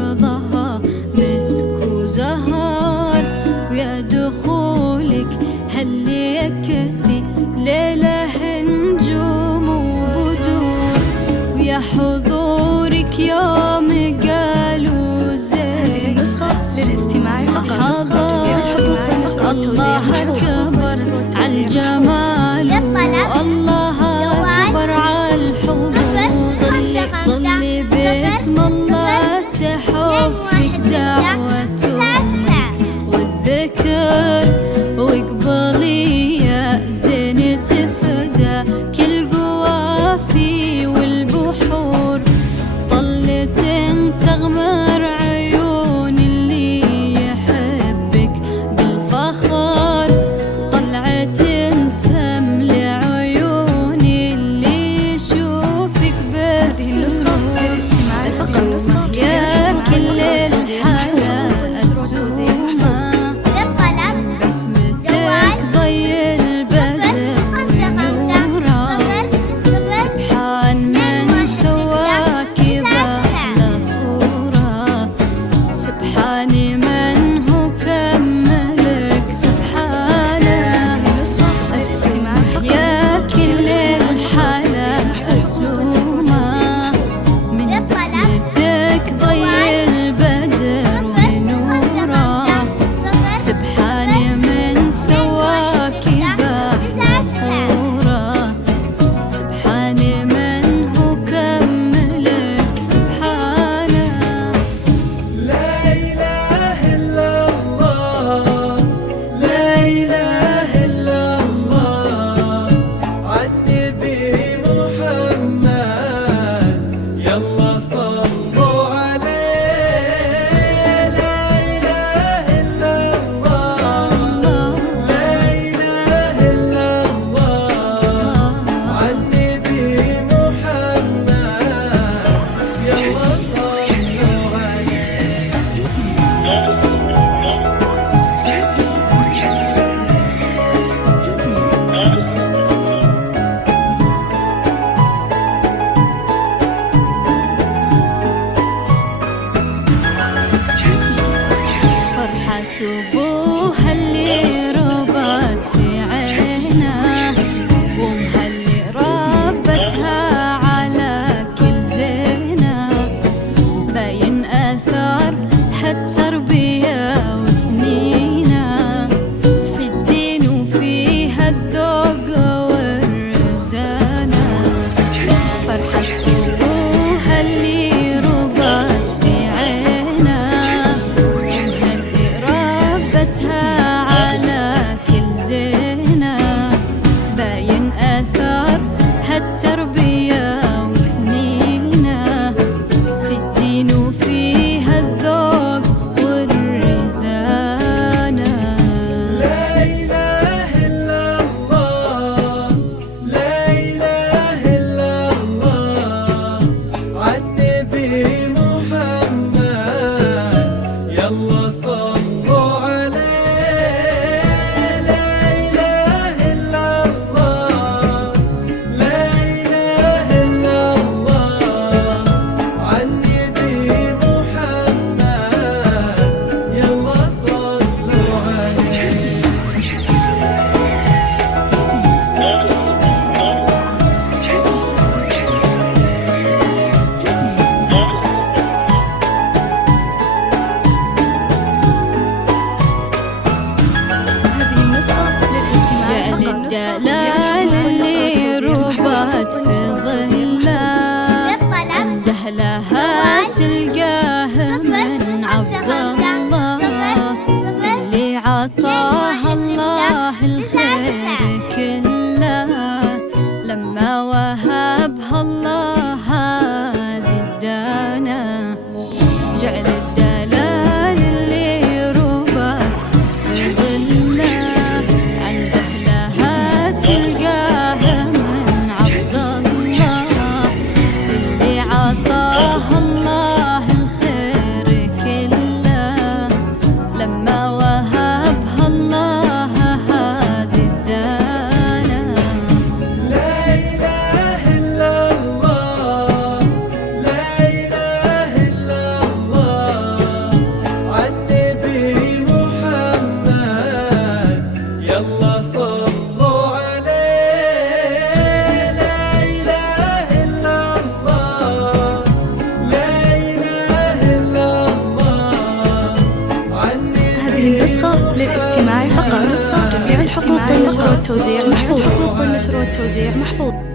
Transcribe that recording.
أرضها مسك وزهر، ويا دخولك هل يكسي ليله نجوم وبدور، ويا حضورك يوم قالوا زين للاستماع فقط الله أكبر عالجمال، الله أكبر عالحضور، ضلي باسم الله تحفك دعوة أمك والذكر، واقبلي يا زين تفدى كل قوافي والبحور، طلت تغمر عيون اللي يحبك بالفخر، طلعت تملي عيون اللي يشوفك بالسرور، يا كل الحلا السومة بسمتك ضي البدر ونوره، سبحان من سواك بأحلى صورة، سبحان من هو كملك سبحانه السمح، يا كل الحلا السومة من بسمتك ضي البدر ونوره، سبحان من سواك بأحلى صورة، سبحان من هو كملك سبحانه. لا إله إلا الله، لا إله إلا الله، عالنبي محمد يلا صلوا عليه. لا إله إلا الله، لا إله إلا الله، عالنبي محمد يلا صلوا عليه. فرحة أبوها اللي ربت في عينه، وأمها اللي ربتها على كل زينة، باين أثر هالتربية وسنينه في الدين وفيها الذوق والرزانة. فرحة أبوها اللي ربت في عينه، وأمها اللي ربتها على كل زينة، باين أثر هالتربية وسنينه في الدين وفيها الذوق والرزانة. لا إله إلا الله، لا إله إلا الله، عالنبي محمد يلا صلوا عليه. لا إله إلا الله، لا إله إلا الله، عالنبي محمد يلا صلوا عليه. هذه النسخة للاستماع جعل فقط. الدلال اللي ربت في ظله، عنده لها تلقاه من عبد الله، اللي عطاه الله الخير كله، لما وهبها الله هذه الدانة. جعل الدلال اللي ربت في ظله، عنده لها تلقاه من عبد الله، اللي عطاه الله الخير كله، لما وهبها الله هذه الدانة. لا إله إلا الله، لا إله إلا الله، للاستماع فقط. نسخة جميع الحقوق والنشر والتوزيع محفوظ.